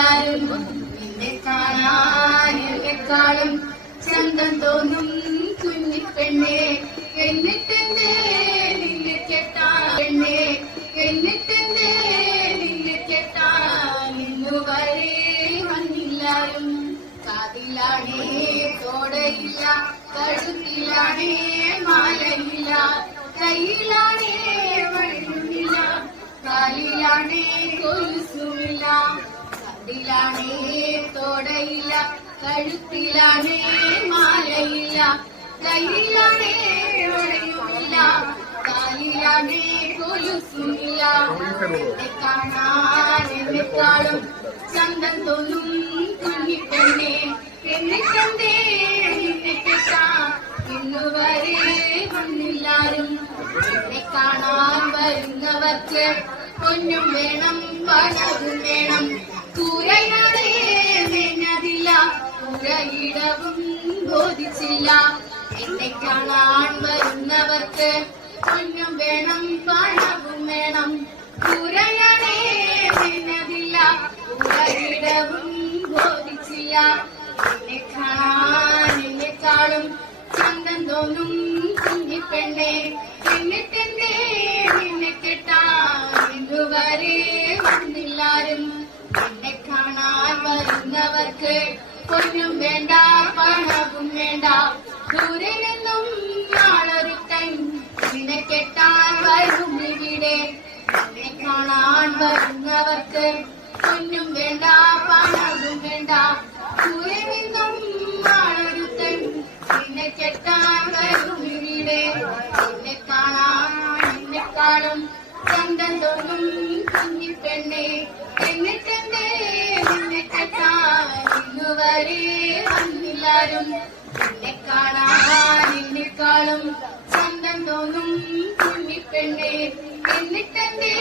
വന്നില്ലാരും നിന്നെ കാണാൻ എന്നെക്കാളും ചന്തം തോന്നും കുഞ്ഞിപ്പെണ്ണെ എന്നിട്ടെന്തേ നിന്നെ കേട്ടാൻ പെണ്ണെ എന്നിട്ടെന്തേ നിന്നെ കേട്ടാൻ ഇന്നുവരെ വന്നില്ലാരും കാതിലാണേ തോടയില്ല കഴുത്തിലാണേ മാലയില്ല കയ്യിലാണേ വഴിയുമില്ല കാലിലാണേ കൊലുസുമില്ല കാതിലാണേ തോടയില്ല കഴുത്തിലാണേ മാലയില്ല കയ്യിലാണേ വഴിയുമില്ല കാലിലാണേ കൊലുസുമില്ല എന്നെ കാണാൻ എന്നെക്കാളും ചന്തം തോന്നും കുഞ്ഞിപ്പെണ്ണെ എന്നിട്ടെന്തേ നിന്നെ കേട്ടാൻ ഇന്നുവരെ വന്നില്ലാരും എന്നെ കാണാൻ വരുന്നവർക്ക് പൊന്നും വേണം പണവും വേണം കൂരയാണേ വേണ്ടതില്ല കൂരയിടവും ബോധിച്ചില്ല എന്നെ കാണാൻ വരുന്നവർക്ക് പൊന്നും വേണം പണവും വേണം കൂരയാണേ വേണ്ടതില്ല കൂരയിടവും ബോധിച്ചില്ല എന്നെ കാണാൻ എന്നെക്കാളും ചന്തം തോന്നും കുഞ്ഞിപ്പെണ്ണെ എന്നിട്ടെന്തേ നിന്നെ കേട്ടാൻ ഇതുവരെ വന്നില്ലാരും എന്നെ കാണാൻ വരുന്നവർക്ക് പൊന്നും വേണ്ട പണവും വേണ്ട ദൂരെ നിന്നും ആളൊരുത്തൻ നിന്നെ കെട്ടാൻ വരും ഇവിടെ എന്നെ കാണാൻ വരുന്നവർക്ക് പൊന്നും വേണ്ട പണവും വേണ്ട ദൂരെ നിന്നും ആളൊരുത്തൻ നിന്നെ കെട്ടാൻ വരും ഇവിടെ എന്നെ കാണാൻ എന്നെക്കാളും ചന്തം തോന്നും കുഞ്ഞിപ്പെണ്ണെ എന്നിട്ടെന്തേ നിന്നെ കെട്ടാൻ ഇന്നുവരെ വന്നില്ലാരും എന്നെ കാണാൻ എന്നെക്കാളും ചന്തം തോന്നും കുഞ്ഞിപ്പെണ്ണെ എന്നിട്ടെന്തേ